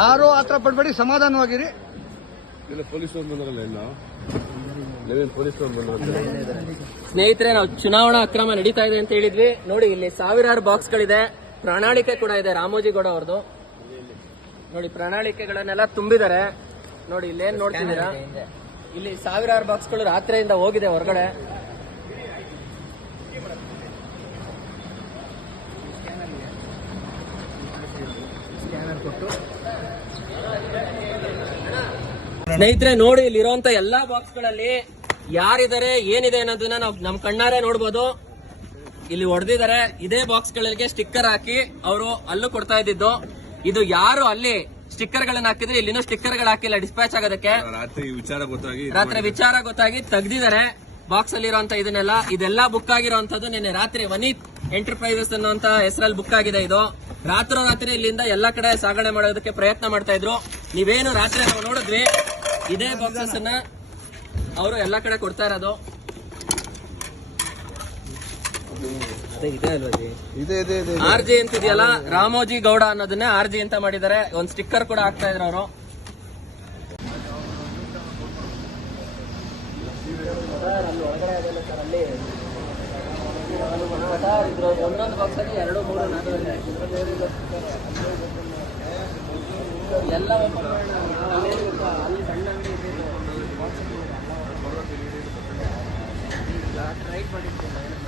ಯಾರು ಆತರ ಪಡ್ಬೇಡಿ, ಸಮಾಧಾನವಾಗಿರಿ. ಸ್ನೇಹಿತರೆ, ನಾವು ಚುನಾವಣಾ ಅಕ್ರಮ ನಡೀತಾ ಇದೆ ಅಂತ ಹೇಳಿದ್ವಿ. ನೋಡಿ, ಇಲ್ಲಿ ಸಾವಿರಾರು ಬಾಕ್ಸ್ಗಳಿದೆ, ಪ್ರಣಾಳಿಕೆ ಕೂಡ ಇದೆ ರಾಮೋಜಿಗೌಡ ಅವ್ರದ್ದು. ನೋಡಿ, ಪ್ರಣಾಳಿಕೆಗಳನ್ನೆಲ್ಲ ತುಂಬಿದ್ದಾರೆ. ನೋಡಿ, ಇಲ್ಲೇನ್ ನೋಡ್ತಿದ್ದೀರಾ, ಇಲ್ಲಿ ಸಾವಿರಾರು ಬಾಕ್ಸ್ಗಳು ರಾತ್ರಿಯಿಂದ ಹೋಗಿದೆ ಹೊರಗಡೆ. ಸ್ನೇಹಿತರೆ, ನೋಡಿ, ಇಲ್ಲಿರುವಂತ ಎಲ್ಲಾ ಬಾಕ್ಸ್ಗಳಲ್ಲಿ ಯಾರಿದ್ದಾರೆ, ಏನಿದೆ ಅನ್ನೋದನ್ನ ನಾವು ನಮ್ ಕಣ್ಣಾರೆ ನೋಡ್ಬೋದು. ಇಲ್ಲಿ ಹೊಡೆದಿದ್ದಾರೆ. ಇದೇ ಬಾಕ್ಸ್ಗಳಿಗೆ ಸ್ಟಿಕ್ಕರ್ ಹಾಕಿ ಅವರು ಅಲ್ಲೂ ಕೊಡ್ತಾ ಇದ್ದಿದ್ದು. ಇದು ಯಾರು ಅಲ್ಲಿ ಸ್ಟಿಕ್ಕರ್ ಗಳನ್ನ ಹಾಕಿದ್ರೆ, ಇಲ್ಲಿನೂ ಸ್ಟಿಕ್ಕರ್ ಗಳು ಹಾಕಿಲ್ಲ ಡಿಸ್ಪ್ಯಾಚ್ ಆಗೋದಕ್ಕೆ. ರಾತ್ರಿ ವಿಚಾರ ಗೊತ್ತಾಗಿ ತೆಗ್ದಿದ್ದಾರೆ ಬಾಕ್ಸ್ ಅಲ್ಲಿ ಇರುವಂತ ಇದೆಲ್ಲ ಬುಕ್ ಆಗಿರುವಂತದ್ದು. ನಿನ್ನೆ ರಾತ್ರಿ ವನೀತ್ ಎಂಟರ್ಪ್ರೈಸಸ್ ಅನ್ನುವಂತ ಹೆಸರಲ್ಲಿ ಬುಕ್ ಆಗಿದೆ. ಇದು ರಾತ್ರಿ ಇಲ್ಲಿಂದ ಎಲ್ಲಾ ಕಡೆ ಸಾಗಣೆ ಮಾಡೋದಕ್ಕೆ ಪ್ರಯತ್ನ ಮಾಡ್ತಾ ಇದ್ರು. ನೀವೇನು ರಾತ್ರಿ ನಾವು ನೋಡಿದ್ವಿ, ಇದೇ ಬಾಕ್ಸಸ್ ಅನ್ನ ಅವರು ಎಲ್ಲಾ ಕಡೆ ಕೊಡ್ತಾ ಇರೋದು. ಆರ್ಜಿ ಅಂತಿದೆಯಲ್ಲ, ರಾಮೋಜಿ ಗೌಡ ಅನ್ನೋದನ್ನೇ ಆರ್ಜಿ ಅಂತ ಮಾಡಿದ್ದಾರೆ. ಒಂದ್ ಸ್ಟಿಕ್ಕರ್ ಕೂಡ ಹಾಕ್ತಾ ಇದ್ರು ಅವರು. ಒಂದೊಂದು ಬಾಕ್ಸ್ ಅಲ್ಲಿ 2, 3, 4 ಎಲ್ಲ ಅಲ್ಲಿ ಸಣ್ಣ ಅಂಗಡಿ ಟ್ರೈ ಮಾಡಿರ್ತೀನಿ.